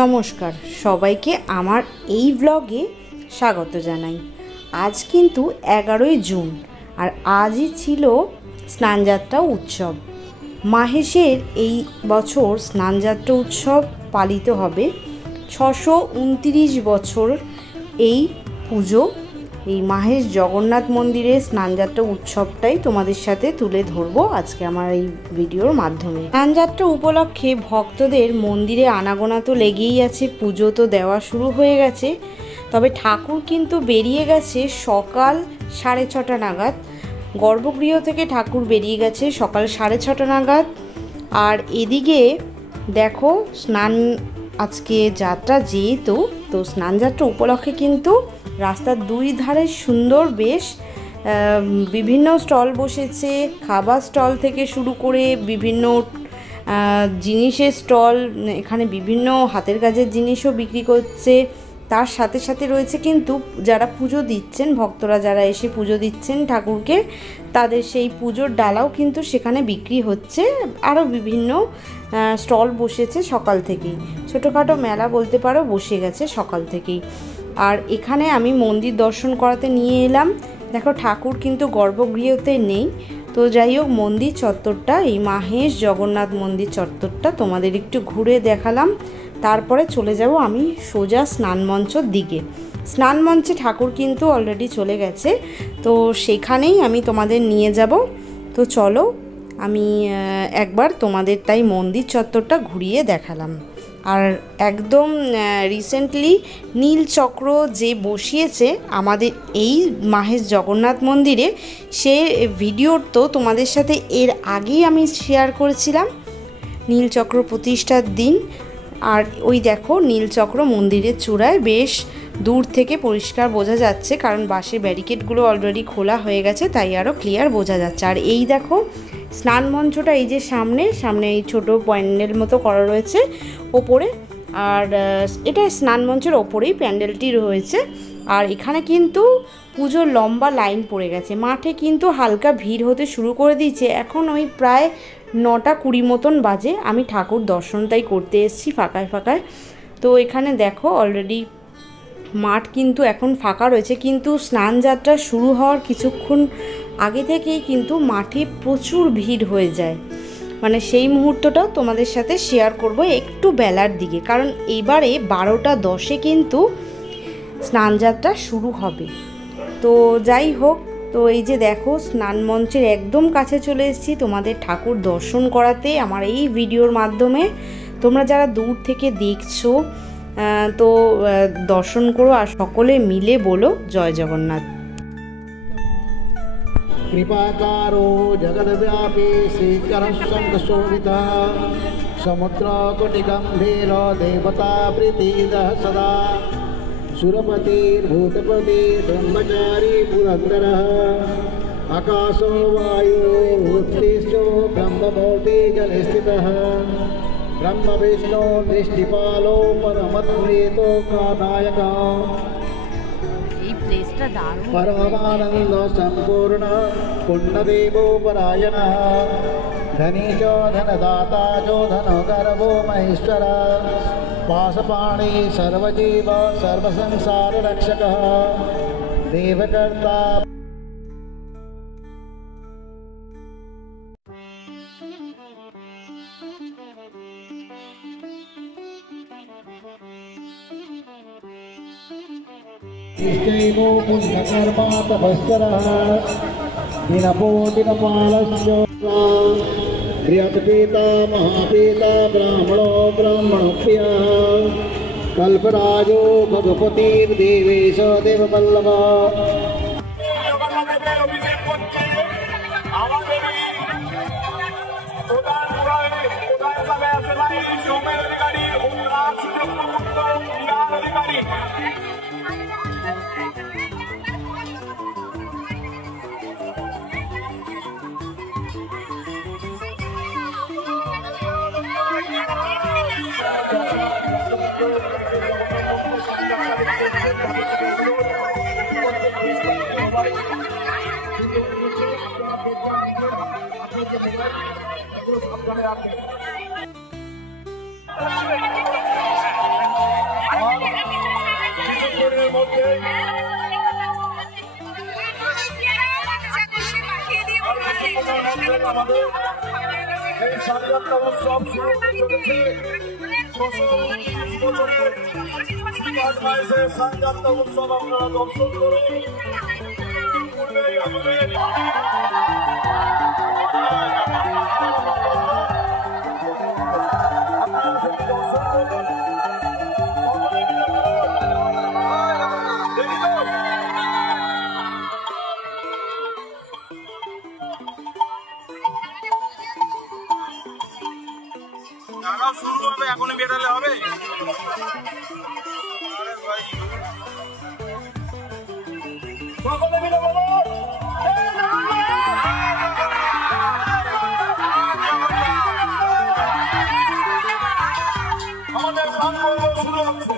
নমস্কার সবাইকে আমার এই ব্লগে স্বাগত জানাই। আজ কিন্তু 11ই জুন আর আজই ছিল স্নানযাত্রা উৎসব। মাহেশের এই বছর স্নানযাত্রা উৎসব পালিত হবে 629 বছর এই পুজো। এই মাহেশ জগন্নাথ মন্দিরের স্নানযাত্রা উৎসবটাই তোমাদের সাথে তুলে ধরবো আজকে আমার এই ভিডিওর মাধ্যমে। স্নানযাত্রা উপলক্ষে ভক্তদের মন্দিরে আনাগোনা তো লেগেই আছে, পুজো তো দেওয়া শুরু হয়ে গেছে। তবে ঠাকুর কিন্তু বেরিয়ে গেছে সকাল 6:30 নাগাদ। গর্ভগৃহ থেকে ঠাকুর বেরিয়ে গেছে সকাল 6:30 নাগাদ। আর এদিকে দেখো স্নান আজকে যাত্রা যেহেতু, তো স্নানযাত্রা উপলক্ষে কিন্তু রাস্তার দুই ধারে সুন্দর বেশ বিভিন্ন স্টল বসেছে। খাবার স্টল থেকে শুরু করে বিভিন্ন জিনিসের স্টল, এখানে বিভিন্ন হাতের কাজের জিনিসও বিক্রি করছে। তার সাথে সাথে রয়েছে কিন্তু যারা পুজো দিচ্ছেন, ভক্তরা যারা এসে পুজো দিচ্ছেন ঠাকুরকে, তাদের সেই পুজোর ডালাও কিন্তু সেখানে বিক্রি হচ্ছে। আরও বিভিন্ন স্টল বসেছে সকাল থেকেই, ছোটোখাটো মেলা বলতে পারো বসে গেছে সকাল থেকেই। আর এখানে আমি মন্দির দর্শন করাতে নিয়ে এলাম। দেখো ঠাকুর কিন্তু গর্ভগৃহতে নেই। তো যাই হোক, মন্দির চত্বরটা, এই মাহেশ জগন্নাথ মন্দির চত্বরটা তোমাদের একটু ঘুরে দেখালাম। তারপরে চলে যাব আমি সোজা স্নানমঞ্চর দিকে। স্নানমঞ্চে ঠাকুর কিন্তু অলরেডি চলে গেছে, তো সেখানেই আমি তোমাদের নিয়ে যাব। তো চলো আমি একবার তোমাদের তাই মন্দির চত্বরটা ঘুরিয়ে দেখালাম। আর একদম রিসেন্টলি নীলচক্র যে বসিয়েছে আমাদের এই মাহেশ জগন্নাথ মন্দিরে, সে ভিডিও তো তোমাদের সাথে এর আগেই আমি শেয়ার করেছিলাম নীলচক্র প্রতিষ্ঠার দিন। আর ওই দেখো নীলচক্র মন্দিরের চূড়ায় বেশ দূর থেকে পরিষ্কার বোঝা যাচ্ছে, কারণ বাঁশের ব্যারিকেডগুলো অলরেডি খোলা হয়ে গেছে, তাই আরও ক্লিয়ার বোঝা যাচ্ছে। আর এই দেখো স্নান মঞ্চটা, এই যে সামনে এই ছোট প্যান্ডেল মতো করা রয়েছে ওপরে। আর এটা স্নান মঞ্চের ওপরেই প্যান্ডেলটি রয়েছে। আর এখানে কিন্তু পুজোর লম্বা লাইন পড়ে গেছে। মাঠে কিন্তু হালকা ভিড় হতে শুরু করে দিয়েছে। এখন ওই প্রায় 9:20 মতন বাজে। আমি ঠাকুর দর্শন তাই করতে এসেছি ফাঁকায় ফাঁকায়। তো এখানে দেখো অলরেডি মাঠ কিন্তু এখন ফাঁকা রয়েছে, কিন্তু স্নানযাত্রা শুরু হওয়ার কিছুক্ষণ আগে থেকেই কিন্তু মাঠে প্রচুর ভিড় হয়ে যায়। মানে সেই মুহূর্তটাও তোমাদের সাথে শেয়ার করব একটু বেলার দিকে, কারণ এবারে 12:10 কিন্তু স্নানযাত্রা শুরু হবে। তো যাই হোক, তো এই যে দেখো স্নান মঞ্চের একদম কাছে চলে এসেছি তোমাদের ঠাকুর দর্শন করাতে আমার এই ভিডিওর মাধ্যমে। তোমরা যারা দূর থেকে দেখছো তো দর্শন করো আর সকলে মিলে বলো জয় জগন্নাথ। कृपाकारो जगद्व्यापी श्रीकरशङ्खशोभिता समुद्रकुटिगम्भीर देवता प्रीतिदः सदा सुरपतिर्भूतपति ब्रह्मचारी पुरन्दरः आकाशो वायो उत्तिष्ठो ब्रह्मभूति जले स्थितः ब्रह्मविष्णु दृष्टिपालो परमद्वैतो कानायकः परमानंद संपूर्ण पुण्यदेवो परायण धनी जो धनदाता जो धनगर्भो महेश्वर पाशपाणी सर्वजीव सर्वसंसार रक्षक देवकर्ता निश्चयो पुण्यकर्मा तपस्वरः दिनपोदिनपालस्य बृहत्पिता महापिता ब्राह्मणो ब्राह्मणप्रियः कल्पराजो भगवतीर्देवेश देववल्लभः আমাদের এই স্নানযাত্রা উৎসব শুরু হতে চলেছে। 230 বছরের শ্রীকাজ মায়ের স্নানযাত্রা উৎসব আপনারা দর্শন করুন। পূর্বেই আমাদের শুরু হবে, এখনই বেরোলে হবে। সকলে মিলে বলো আমাদের শুরু হচ্ছে।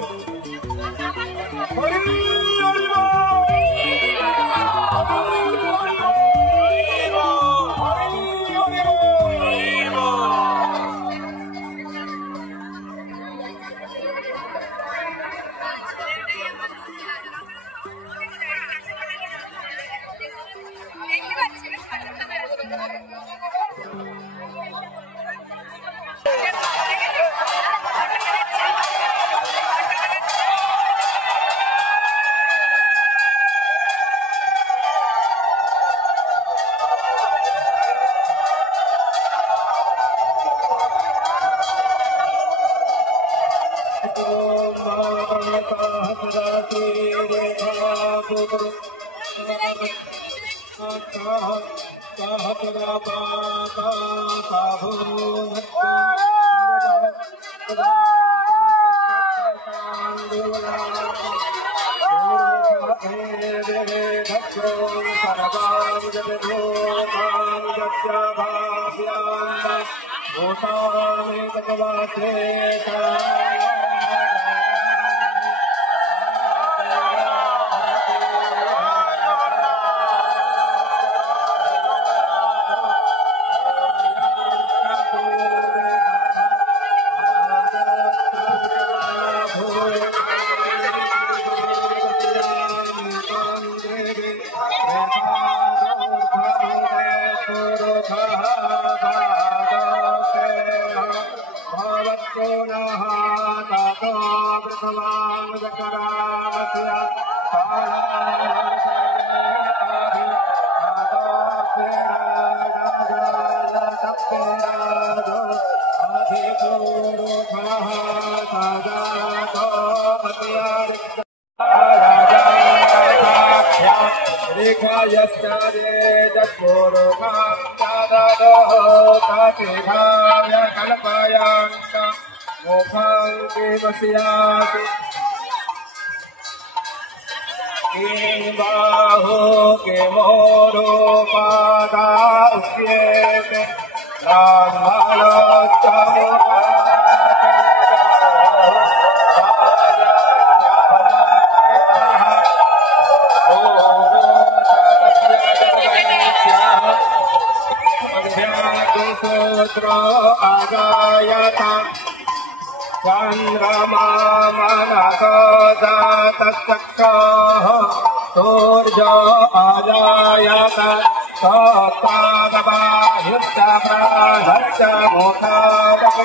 बाहो के मोरो पादा उच्यते आगायता चंद्रमा मनसो जातचक्षुः सूर्यो आजायत सोत्तादबाह्युश्च प्राणश्च मुखादग्निरजायत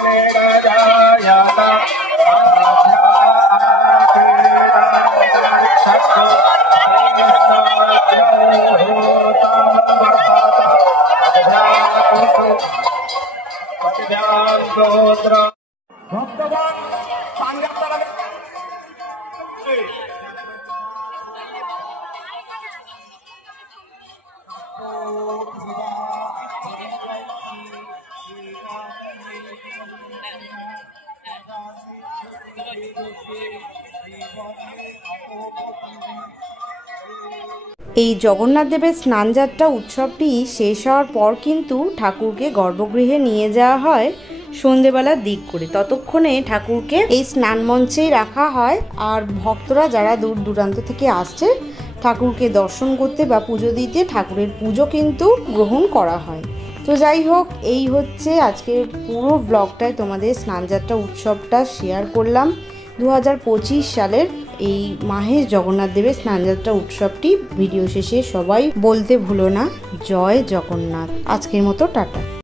ভক্তগণ পাঞ্জাব এই জগন্নাথ দেবের স্নানযাত্রা উৎসবটি শেষ হওয়ার পর কিন্তু ঠাকুরকে গর্ভগৃহে নিয়ে যাওয়া হয় সন্ধেবেলার দিক করে। ততক্ষণে ঠাকুরকে এই স্নান মঞ্চেই রাখা হয় আর ভক্তরা যারা দূর দূরান্ত থেকে আসছে ঠাকুরকে দর্শন করতে বা পুজো দিতে ঠাকুরের পুজো কিন্তু গ্রহণ করা হয়। তো যাই হোক, এই হচ্ছে আজকের পুরো ব্লগটায় তোমাদের স্নানযাত্রা উৎসবটা শেয়ার করলাম 2025 সালের এই মাহে জগন্নাথ দেবের স্নানযাত্রা উৎসবটি ভিডিও শেষে সবাই বলতে ভুলো না জয় জগন্নাথ। আজকের মতো টাটা।